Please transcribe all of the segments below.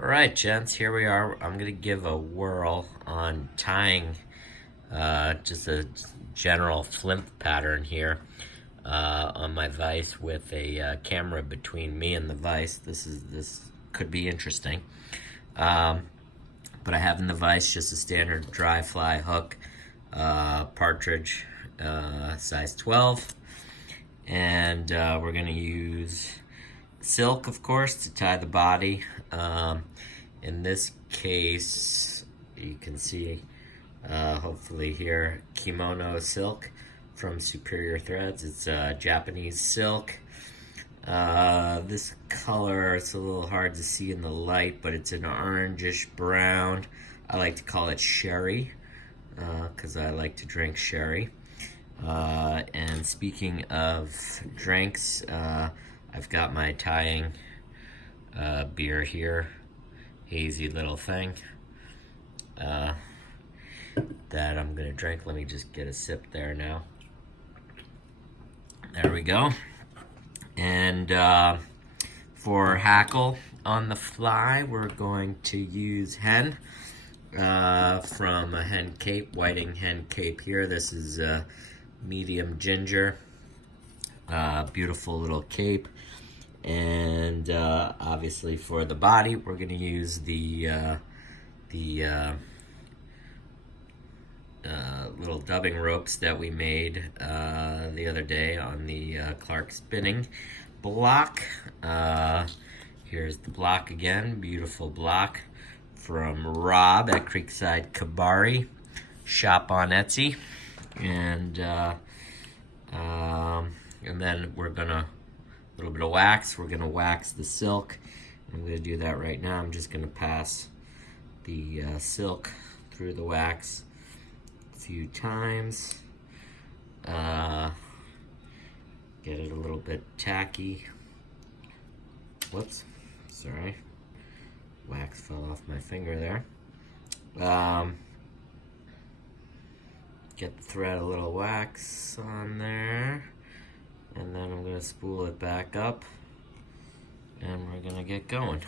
All right, gents, here we are. I'm going to give a whirl on tying just a general Flymph pattern here on my vise with a camera between me and the vise. This could be interesting. But I have in the vise just a standard dry fly hook, partridge, size 12. And we're going to use silk, of course, to tie the body. In this case, you can see, hopefully here, kimono silk from Superior Threads. It's Japanese silk. This color, it's a little hard to see in the light, but it's an orangish brown. I like to call it sherry, because I like to drink sherry. And speaking of drinks, I've got my tying beer here, hazy little thing that I'm gonna drink. Let me just get a sip there now. There we go. And for Hackle on the fly, we're going to use hen from a hen cape, whiting hen cape here. This is medium ginger, beautiful little cape. And obviously for the body, we're going to use the little dubbing ropes that we made the other day on the Clark spinning block. Here's the block again, beautiful block from Rob at Creekside Kabari, shop on Etsy. And then we're gonna, a little bit of wax, we're gonna wax the silk. I'm gonna do that right now. I'm just gonna pass the silk through the wax a few times. Get it a little bit tacky. Whoops, sorry. Wax fell off my finger there. Get the thread a little wax on there. And then I'm gonna spool it back up. And we're gonna get going.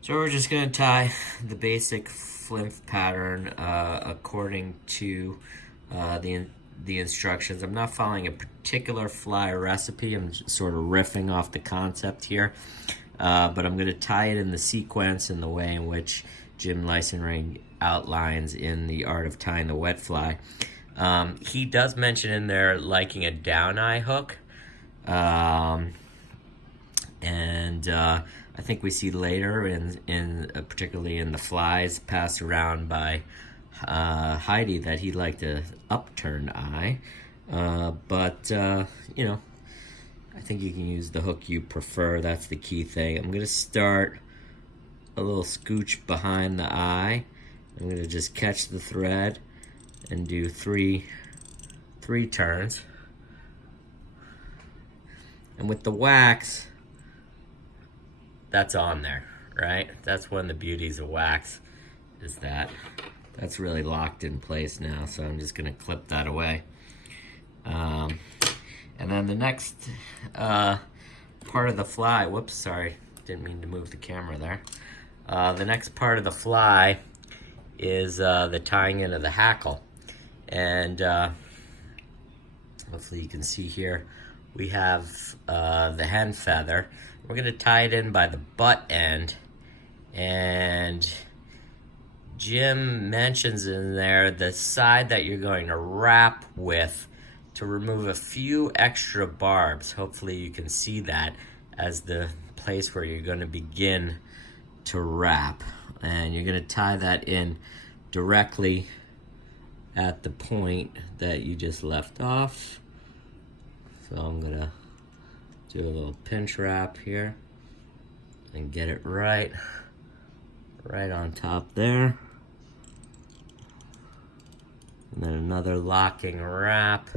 So we're just gonna tie the basic Flymph pattern according to the instructions. I'm not following a particular fly recipe. I'm just sort of riffing off the concept here. But I'm gonna tie it in the sequence in the way in which Jim Leisenring outlines in The Art of Tying the Wet Fly. He does mention in there liking a down eye hook. And I think we see later in particularly in the flies passed around by Heidi that he liked an upturned eye. But you know, I think you can use the hook you prefer. That's the key thing. I'm gonna start a little scooch behind the eye. I'm gonna just catch the thread and do three turns. And with the wax, that's on there, right? That's one of the beauties of wax, is that that's really locked in place now. So I'm just gonna clip that away. And then the next part of the fly, whoops, sorry, didn't mean to move the camera there. The next part of the fly is the tying in of the hackle. And hopefully you can see here, we have the hen feather. We're gonna tie it in by the butt end. And Jim mentions in there the side that you're going to wrap with to remove a few extra barbs. Hopefully you can see that as the place where you're gonna begin to wrap. And you're gonna tie that in directly at the point that you just left off. So I'm gonna do a little pinch wrap here and get it right on top there. And then another locking wrap.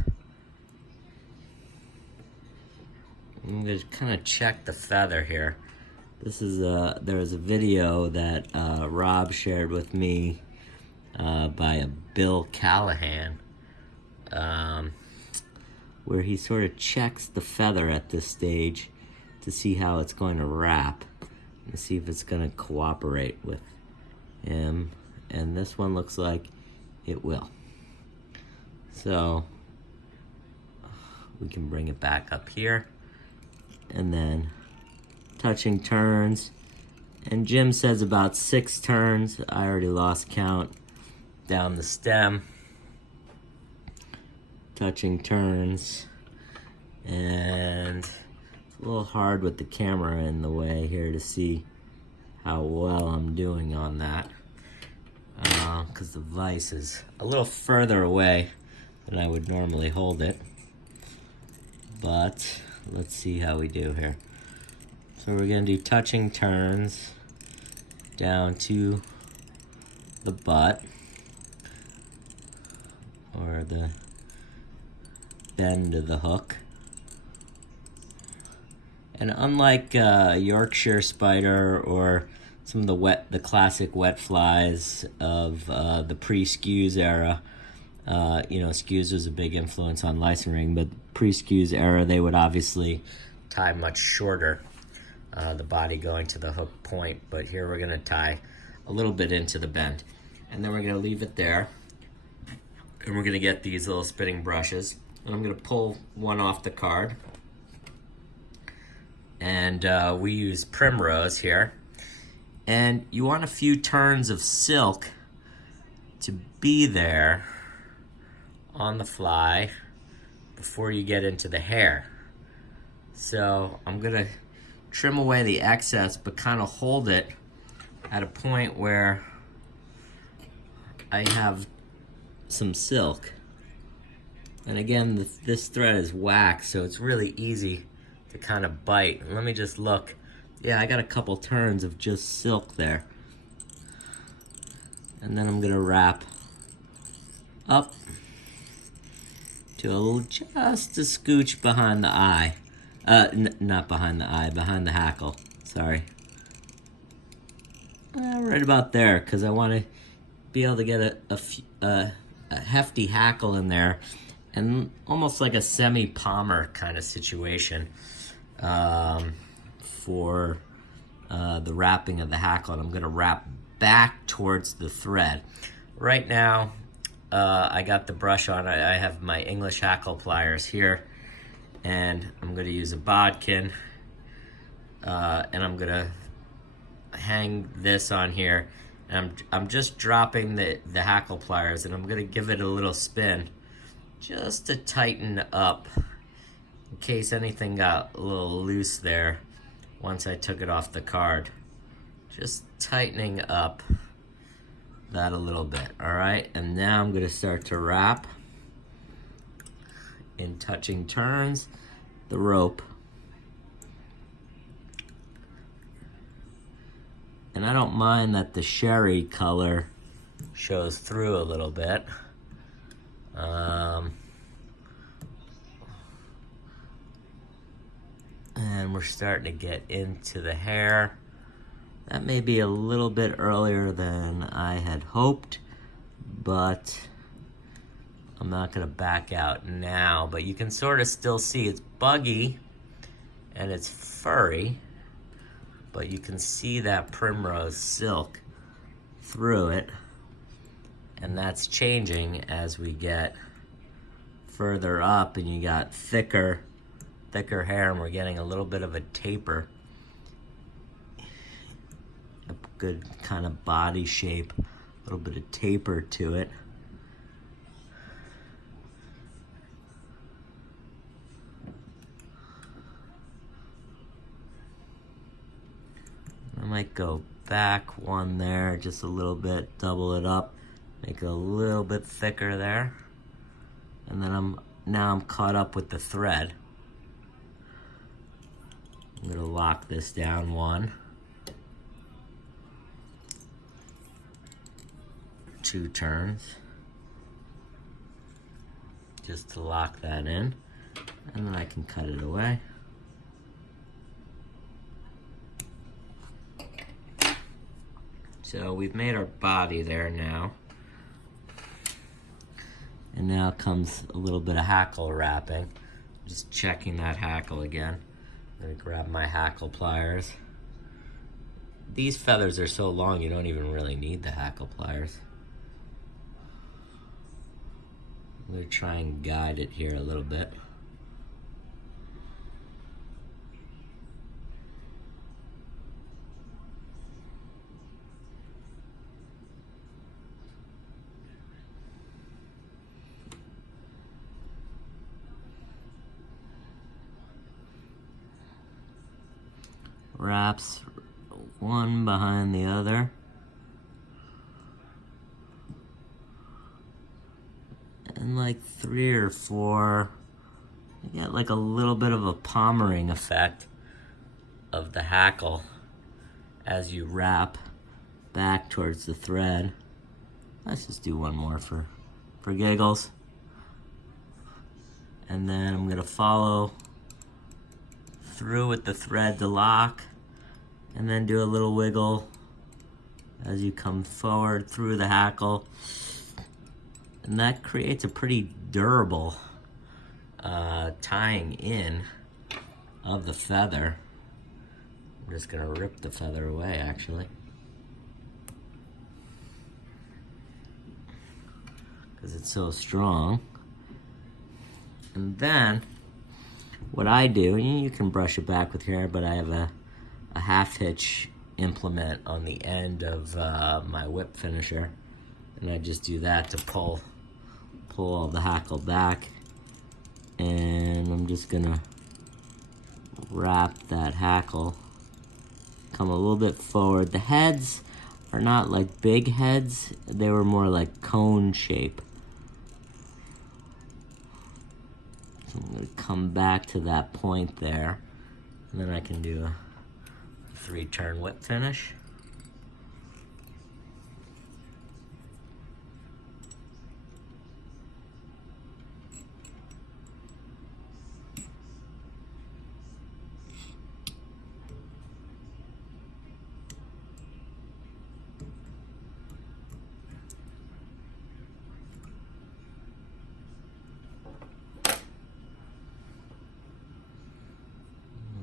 I'm gonna kind of check the feather here. This is there was a video that Rob shared with me by a Bill Callahan, where he sort of checks the feather at this stage to see how it's going to wrap. and see if it's gonna cooperate with him. And this one looks like it will. So we can bring it back up here, and then touching turns. And Jim says about 6 turns. I already lost count. Down the stem, touching turns, and it's a little hard with the camera in the way here to see how well I'm doing on that, because the vise is a little further away than I would normally hold it. But let's see how we do here. So we're gonna do touching turns down to the butt, or the bend of the hook. And unlike Yorkshire spider or some of the classic wet flies of the pre-skews era, skews was a big influence on Leisenring, but pre-skews era, they would obviously tie much shorter, the body going to the hook point. But here we're gonna tie a little bit into the bend, and then we're gonna leave it there. And we're gonna get these little spinning brushes, and I'm gonna pull one off the card. And we use Primrose here. And you want a few turns of silk to be there on the fly before you get into the hair. So I'm gonna trim away the excess, but kind of hold it at a point where I have some silk. And again, this thread is wax, so it's really easy to kind of bite. Let me just look. Yeah, I got a couple turns of just silk there. And then I'm gonna wrap up to just a scooch behind the eye. Not behind the eye, behind the hackle, sorry. Right about there, because I want to be able to get a hefty hackle in there, and almost like a semi-palmer kind of situation for the wrapping of the hackle. And I'm going to wrap back towards the thread. Right now, I got the brush on. I have my English hackle pliers here, and I'm going to use a bodkin, and I'm going to hang this on here. And I'm just dropping the hackle pliers, and I'm gonna give it a little spin just to tighten up in case anything got a little loose there once I took it off the card. Just tightening up that a little bit, all right? And now I'm gonna start to wrap in touching turns the rope. And I don't mind that the sherry color shows through a little bit. And we're starting to get into the hair. That may be a little bit earlier than I had hoped, but I'm not gonna back out now. But you can sort of still see it's buggy and it's furry, but you can see that primrose silk through it, and that's changing as we get further up, and you got thicker hair, and we're getting a little bit of a taper, a good kind of body shape, a little bit of taper to it. I might go back one there just a little bit, double it up, make it a little bit thicker there. And then now I'm caught up with the thread. I'm gonna lock this down one. 2 turns. Just to lock that in. And then I can cut it away. So we've made our body there now. And now comes a little bit of hackle wrapping. Just checking that hackle again. I'm gonna grab my hackle pliers these feathers are so long you don't even really need the hackle pliers. I'm going to try and guide it here a little bit. Wraps one behind the other. And like 3 or 4, you get like a little bit of a pommering effect of the hackle as you wrap back towards the thread. Let's just do one more for giggles. And then I'm gonna follow through with the thread to lock, and then do a little wiggle as you come forward through the hackle. And that creates a pretty durable tying in of the feather. I'm just gonna rip the feather away, actually, because it's so strong. And then what I do, and you can brush it back with hair, but I have a half hitch implement on the end of my whip finisher, and I just do that to pull all the hackle back. And I'm just gonna wrap that hackle, come a little bit forward. The heads are not like big heads, they were more like cone shape. So I'm gonna come back to that point there, and then I can do a 3-turn whip finish.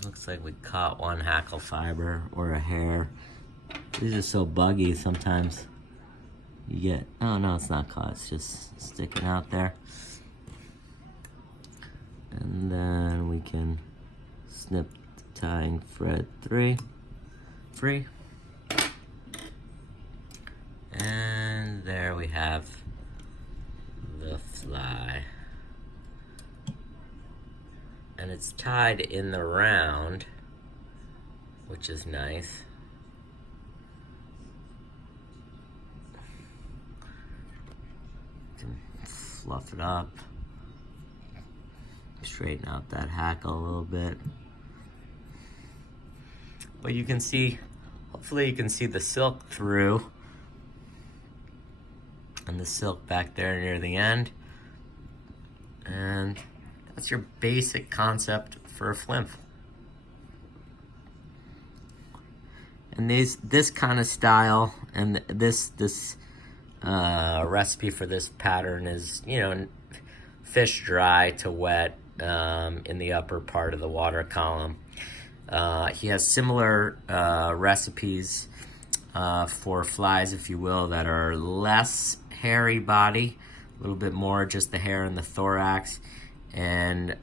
Looks like we caught one hackle fiber or a hair. These are so buggy sometimes. You get, oh no, it's not caught, it's just sticking out there. And then we can snip the tying thread free. And there we have the fly. And it's tied in the round, which is nice. You can fluff it up, straighten out that hackle a little bit. But you can see, hopefully you can see the silk through, and the silk back there near the end. And that's your basic concept for a flymph. And this kind of style and this recipe for this pattern is, you know, fish dry to wet in the upper part of the water column. He has similar recipes for flies, if you will, that are less hairy body, a little bit more just the hair and the thorax, and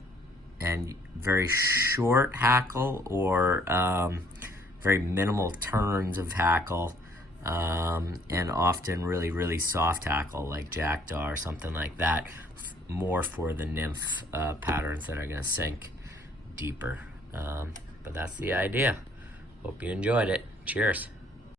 very short hackle or very minimal turns of hackle, and often really soft hackle like jackdaw or something like that, more for the nymph patterns that are going to sink deeper. But that's the idea. Hope you enjoyed it. Cheers.